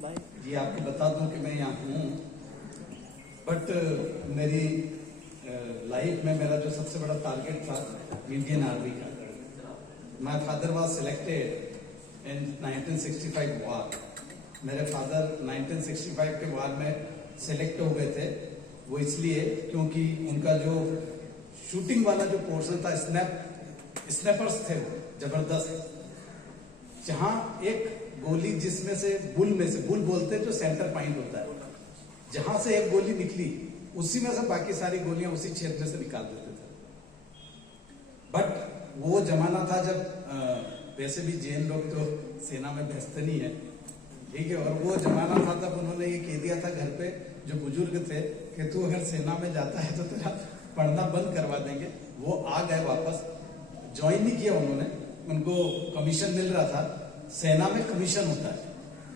जी आपको बता दूं कि मैं यहाँ हूँ, बट मेरी लाइफ में मेरा जो सबसे बड़ा टारगेट था इंडियन आर्मी का। My father was selected in 1965 वार। मेरे फादर 1965 के वार में सिलेक्ट हो गए थे। वो इसलिए क्योंकि उनका जो शूटिंग वाला जो पोर्शन था, स्नैपर्स थे वो जबरदस्त। जहां एक गोली जिसमें से बुल बोलते हैं जो सेंटर पॉइंट होता है, जहां से एक गोली निकली उसी में से बाकी सारी गोलियां उसी क्षेत्र से निकाल देते थे। बट वो जमाना था जब वैसे भी जैन लोग तो सेना में भेजते नहीं है, ठीक है। और वो जमाना था तब उन्होंने ये कह दिया था घर पे जो बुजुर्ग थे कि तू अगर सेना में जाता है तो तेरा पढ़ना बंद करवा देंगे। वो आ गए वापस, ज्वाइन नहीं किया उन्होंने, उनको कमीशन मिल रहा था। सेना में कमीशन होता है,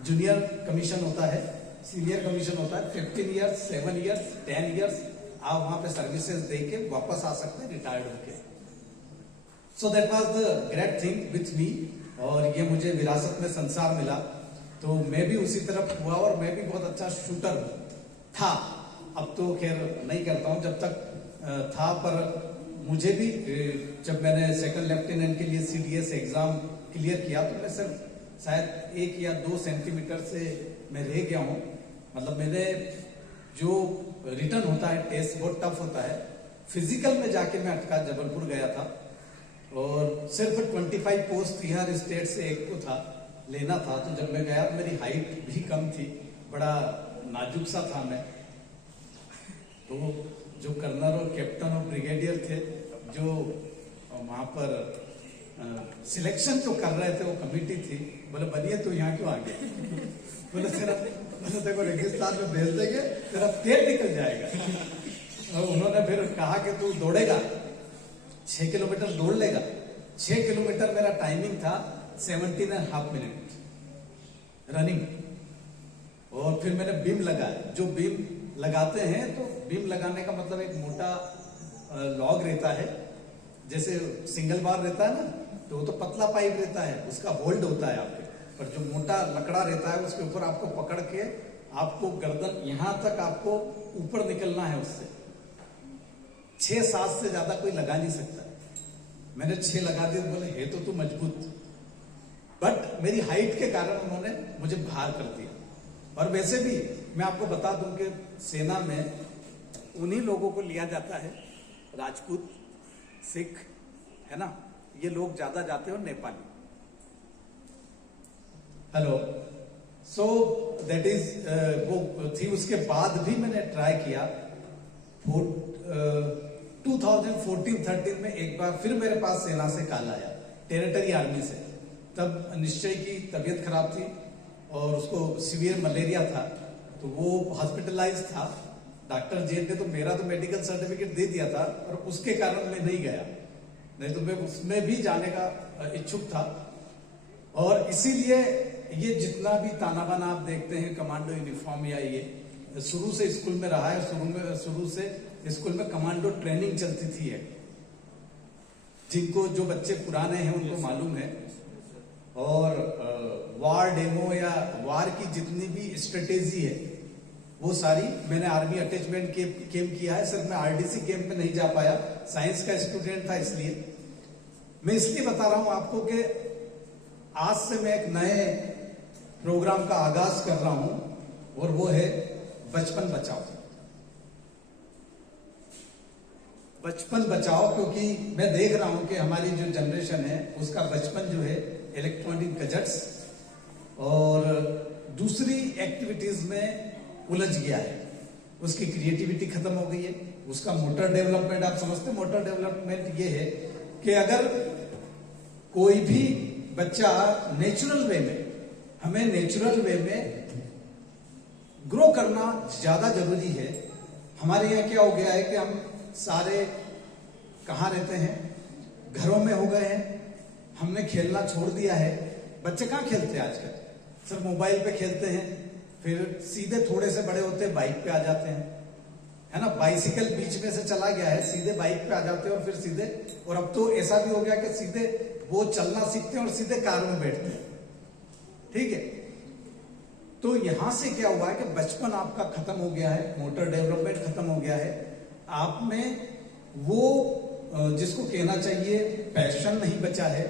जूनियर कमीशन होता है, सीनियर कमीशन होता है। 15 ईयर्स, 7 ईयर्स, 10 ईयर्स आप वहां पे सर्विसेज दे के वापस आ सकते हैं रिटायर्ड होके। So that was the great thing with me, और ये मुझे विरासत में संसार मिला। तो मैं भी उसी तरफ हुआ और मैं भी बहुत अच्छा शूटर था। अब तो खैर नहीं करता हूं, जब तक था। पर मुझे भी जब मैंने सेकंड लेफ्टिनेंट के लिए सीडीएस एग्जाम क्लियर किया तो मैं सिर्फ शायद 1 या 2 सेंटीमीटर से मैं रह गया हूं। मतलब मैंने जो रिटर्न होता है टेस्ट बहुत टफ होता है। फिजिकल में जाके मैं अटका, जबलपुर गया था और सिर्फ 25 पोस्ट थी हर स्टेट से, एक को था लेना था। तो जब मैं गया तो मेरी हाइट भी कम थी, बड़ा नाजुक सा था मैं। तो जो कर्नल और कैप्टन और ब्रिगेडियर थे जो वहां पर सिलेक्शन जो कर रहे थे, वो कमेटी थी, बोले बनिए तो यहाँ क्यों आ गए? बोले तेरे को रेगिस्तान में भेज देंगे, तेरा तेल निकल जाएगा। और उन्होंने फिर कहा कि तू दौड़ेगा, 6 किलोमीटर दौड़ लेगा। 6 किलोमीटर मेरा टाइमिंग था 17.5 मिनट रनिंग। और फिर मैंने बीम लगाया। जो बीम लगाते हैं तो बीम लगाने का मतलब एक मोटा लॉग रहता है, जैसे सिंगल बार रहता है ना, तो वो तो पतला पाइप रहता है, उसका होल्ड होता है आपके। पर जो मोटा लकड़ा रहता है उसके ऊपर आपको पकड़ के आपको गर्दन यहां तक आपको ऊपर निकलना है उससे। 6-7 से ज्यादा कोई लगा नहीं सकता। मैंने 6 लगा दिए, बोले हे तो तू मजबूत। बट मेरी हाइट के कारण उन्होंने मुझे बाहर कर दिया। और वैसे भी मैं आपको बता दूं कि सेना में उन्हीं लोगों को लिया जाता है, राजपूत, सिख, है ना, ये लोग ज्यादा जाते हैं, और Nepali. Hello. So that is वो थी। उसके बाद भी मैंने ट्राई किया। 2014-13 में एक बार फिर मेरे पास सेना से कॉल आया, टेरिटरी आर्मी से। तब निश्चय की तबीयत खराब थी और उसको सीवियर मलेरिया था, तो वो हॉस्पिटलाइज था। डॉक्टर जेन ने तो मेरा तो मेडिकल सर्टिफिकेट दे दिया था, और उसके कारण मैं नहीं गया, नहीं तो मैं उसमें भी जाने का इच्छुक था। और इसीलिए ये जितना भी ताना बाना आप देखते हैं, कमांडो यूनिफॉर्म या ये शुरू से स्कूल में रहा है। शुरू से स्कूल में कमांडो ट्रेनिंग चलती थी है। जिनको जो बच्चे पुराने हैं उनको मालूम है। और वार डेमो या वार की जितनी भी स्ट्रेटेजी है वो सारी मैंने आर्मी अटैचमेंट कैंप किया है। सिर्फ मैं आरडीसी कैंप में नहीं जा पाया, साइंस का स्टूडेंट था, इसलिए मैं इसलिए बता रहा हूं आपको कि आज से मैं एक नए प्रोग्राम का आगाज कर रहा हूं, और वो है बचपन बचाओ। बचपन बचाओ, क्योंकि मैं देख रहा हूं कि हमारी जो जनरेशन है उसका बचपन जो है इलेक्ट्रॉनिक गैजेट्स और दूसरी एक्टिविटीज में उलझ गया है। उसकी क्रिएटिविटी खत्म हो गई है। उसका मोटर डेवलपमेंट, आप समझते हैं मोटर डेवलपमेंट ये है कि अगर कोई भी बच्चा नेचुरल वे में, हमें नेचुरल वे में ग्रो करना ज्यादा जरूरी है। हमारे यहाँ क्या हो गया है कि हम सारे कहाँ रहते हैं, घरों में हो गए हैं। हमने खेलना छोड़ दिया है। बच्चे कहाँ खेलते हैं आजकल, सिर्फ मोबाइल पे खेलते हैं। फिर सीधे थोड़े से बड़े होते बाइक पे आ जाते हैं, है ना। बाइसिकल बीच में से चला गया है, सीधे बाइक पे आ जाते हैं और फिर सीधे। और अब तो ऐसा भी हो गया कि सीधे वो चलना सीखते हैं और सीधे कार में बैठते हैं, ठीक है। तो यहां से क्या हुआ है कि बचपन आपका खत्म हो गया है, मोटर डेवलपमेंट खत्म हो गया है, आप में वो जिसको कहना चाहिए पैशन नहीं बचा है,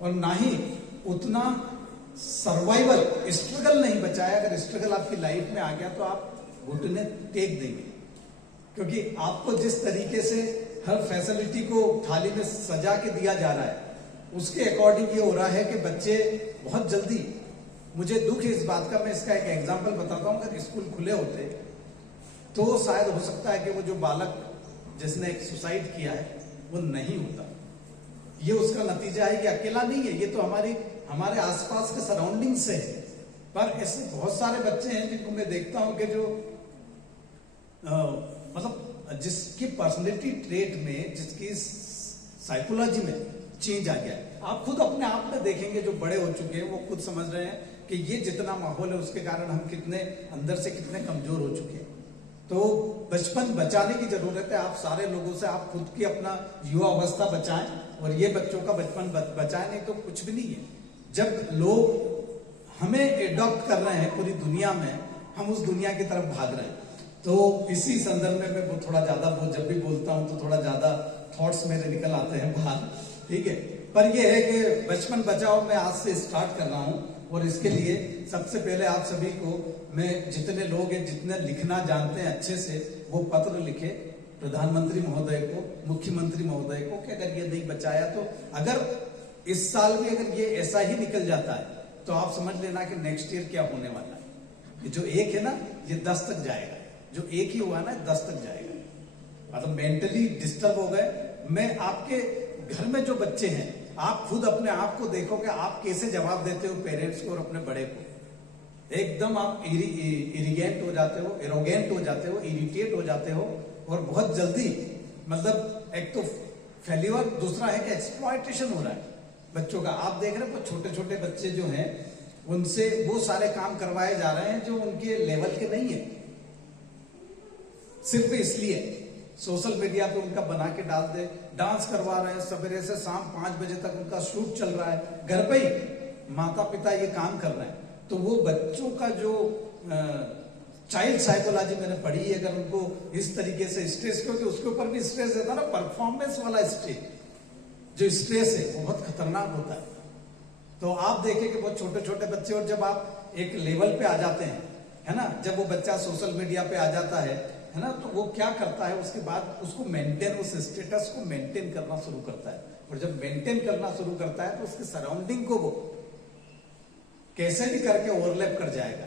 और ना ही उतना सर्वाइवल स्ट्रगल नहीं बचा है। अगर स्ट्रगल आपकी लाइफ में आ गया तो आप घुटने टेक देंगे, क्योंकि आपको जिस तरीके से हर फैसिलिटी को थाली में सजा के दिया जा रहा है, उसके अकॉर्डिंग ये हो रहा है कि बच्चे बहुत जल्दी, मुझे दुख है इस बात का, मैं इसका एक एग्जांपल बताता हूं, अगर स्कूल खुले होते तो शायद हो सकता है कि वो जो बालक जिसने एक सुसाइड किया है वो नहीं होता। ये उसका नतीजा है कि अकेला नहीं है, ये तो हमारे आसपास के सराउंडिंग से है। पर ऐसे बहुत सारे बच्चे हैं जिनको मैं देखता हूं कि जो मतलब जिसकी पर्सनैलिटी ट्रेट में, जिसकी साइकोलॉजी में चेंज आ गया है। आप खुद अपने आप में देखेंगे, जो बड़े हो चुके हैं वो खुद समझ रहे हैं कि ये जितना माहौल है उसके कारण हम कितने अंदर से कितने कमजोर हो चुके हैं। तो बचपन बचाने की जरूरत है। आप सारे लोगों से आप खुद की अपना युवा अवस्था बचाएं, और ये बच्चों का बचपन बचाएं, नहीं तो कुछ भी नहीं है। जब लोग हमें एडॉप्ट कर रहे हैं पूरी दुनिया में, हम उस दुनिया की तरफ भाग रहे हैं। तो इसी संदर्भ में मैं थोड़ा ज्यादा जब भी बोलता हूं तो थोड़ा ज्यादा थॉट्स मेरे निकल आते हैं बाहर, ठीक है। पर ये है कि बचपन बचाओ मैं आज से स्टार्ट कर रहा हूं, और इसके लिए सबसे पहले आप सभी को, मैं जितने लोग हैं जितने लिखना जानते हैं अच्छे से, वो पत्र लिखे प्रधानमंत्री महोदय को, मुख्यमंत्री महोदय को, कि अगर ये नहीं बचाया तो, अगर इस साल भी अगर ये ऐसा ही निकल जाता है तो आप समझ लेना कि नेक्स्ट ईयर क्या होने वाला है। जो एक है ना, ये 10 तक जाएगा, जो एक ही हुआ ना 10 तक जाएगा। मतलब मेंटली डिस्टर्ब हो गए। मैं आपके घर में जो बच्चे हैं, आप खुद अपने आप को देखो कि आप कैसे जवाब देते हो पेरेंट्स को और अपने बड़े को। एकदम आप इरिगेंट हो जाते हो, एरोगेंट हो जाते हो, इरिटेट हो जाते हो, और बहुत जल्दी, मतलब एक तो फेल्यूर, दूसरा है कि एक्सप्लॉयटेशन हो रहा है बच्चों का। आप देख रहे हो छोटे छोटे बच्चे जो हैं, उनसे वो सारे काम करवाए जा रहे हैं जो उनके लेवल के नहीं है, सिर्फ इसलिए सोशल मीडिया पे उनका बना के डाल दे, डांस करवा रहे हैं, सवेरे से शाम 5 बजे तक उनका शूट चल रहा है, घर पे ही माता पिता ये काम कर रहे हैं। तो वो बच्चों का जो चाइल्ड साइकोलॉजी मैंने पढ़ी है, अगर उनको इस तरीके से स्ट्रेस, क्योंकि उसके ऊपर भी स्ट्रेस रहता है ना, परफॉर्मेंस वाला स्ट्रेस, जो स्ट्रेस है वो बहुत खतरनाक होता है। तो आप देखें कि बहुत छोटे छोटे बच्चे, और जब आप एक लेवल पे आ जाते हैं, है ना, जब वो बच्चा सोशल मीडिया पे आ जाता है ना, तो वो क्या करता है, उसके बाद उसको मेंटेन, उस स्टेटस को मेंटेन करना शुरू करता है। और जब मेंटेन करना शुरू करता है तो उसके सराउंडिंग को वो कैसे भी करके ओवरलैप कर जाएगा।